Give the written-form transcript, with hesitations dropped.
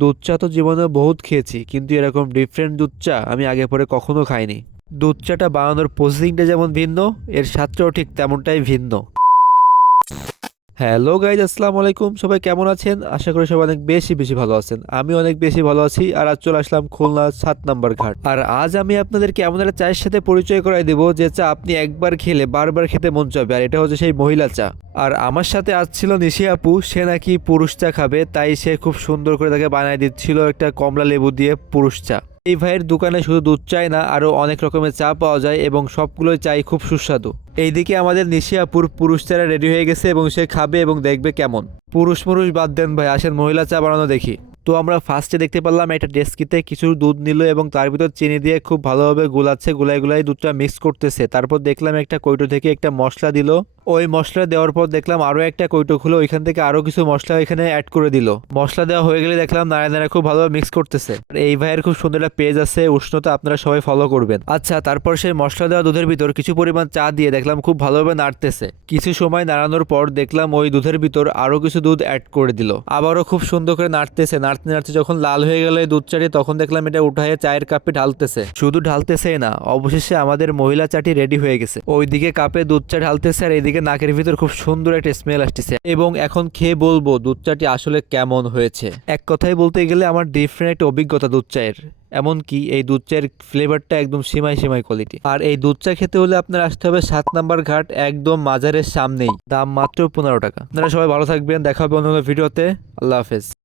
দুধ চা তো জীবনে বহুত খেয়েছি, কিন্তু এরকম ডিফারেন্ট দুধ চা আমি আগে পরে কখনো খাইনি। দুধ চাটা বানানোর প্রসেসিংটা যেমন ভিন্ন, এর স্বাদটাও ঠিক তেমনটাই ভিন্ন। হ্যালো গাইজ, আসসালামু আলাইকুম। সবাই কেমন আছেন? আশা করি সবাই অনেক বেশি বেশি ভালো আছেন। আমি অনেক বেশি ভালো আছি। আর আজ চলে আসলাম খুলনা 7 নম্বর ঘাট। আর আজ আমি আপনাদেরকে এমন একটা চায়ের সাথে পরিচয় করাই দেবো যে চা আপনি একবার খেলে বারবার খেতে মন চাবে। আর এটা হচ্ছে সেই মহিলা চা। আর আমার সাথে আজ ছিল নিশি আপু। সে নাকি পুরুষ চা খাবে, তাই সে খুব সুন্দর করে তাকে বানিয়ে দিচ্ছিল একটা কমলা লেবু দিয়ে পুরুষ চা। এই ভাইয়ের দোকানে শুধু দুধ চাই না, আরো অনেক রকমের চা পাওয়া যায় এবং সবগুলোই চাই খুব সুস্বাদু। এইদিকে আমাদের নিশি আপুর পুরুষ চারা রেডি হয়ে গেছে এবং সে খাবে এবং দেখবে কেমন। পুরুষ মুরুষ বাদ দেন ভাই, আসেন মহিলা চা বানানো দেখি। তো আমরা ফার্স্টে দেখতে পারলাম একটা ডেস্কিতে কিছু দুধ নিল এবং তার ভিতর চিনি দিয়ে খুব ভালোভাবে গুলাচ্ছে, গুলাই দুধটা মিক্স করতেছে। তারপর দেখলাম একটা কৌটো থেকে একটা মশলা দিল। ওই মশলা দেওয়ার পর দেখলাম আরো একটা কৌটো খুলে ওইখান থেকে আরো কিছু মশলা এখানে অ্যাড করে দিল। মশলা দেওয়া হয়ে গেলে দেখলাম নাড়া নাড়া খুব ভালোভাবে মিক্স করতেছে। আর এই ভাইয়ের খুব সুন্দর একটা পেজ আছে উষ্ণতা, আপনারা সবাই ফলো করবেন। আচ্ছা, তারপর সেই মশলা দেওয়া দুধের ভিতর কিছু পরিমাণ চা দিয়ে দেখলাম খুব ভালোভাবে নাড়তেছে। কিছু সময় নাড়ানোর পর দেখলাম ওই দুধের ভিতর আরো কিছু দুধ অ্যাড করে দিল। আবারও খুব সুন্দর করে নাড়তেছে। নাড়তে নাড়তে যখন লাল হয়ে গেল এই দুধ চাটি, তখন দেখলাম এটা উঠায় চায়ের কাপে ঢালতেছে। শুধু ঢালতেছেই না, অবশেষে আমাদের মহিলা চাটি রেডি হয়ে গেছে। ওইদিকে কাপে দুধ চা ঢালতেছে আর এইদিকে নাকের ভিতর খুব সুন্দর একটা স্মেল আসতেছে। এবং এখন খেয়ে বলবো দুধ চাটি আসলে কেমন হয়েছে। এক কথায় বলতে গেলে আমার ডিফারেন্ট একটা অভিজ্ঞতা দুধ চায়ের। এমনকি এই দুধ চায়ের ফ্লেভারটা একদম সীমায় সীমায় কোয়ালিটি। আর এই দুধ চা খেতে হলে আপনার আসতে হবে 7 নম্বর ঘাট, একদম মাজারের সামনেই। দাম মাত্র 15 টাকা। আপনারা সবাই ভালো থাকবেন, দেখা হবে অন্য কোনো ভিডিওতে। আল্লাহ হাফেজ।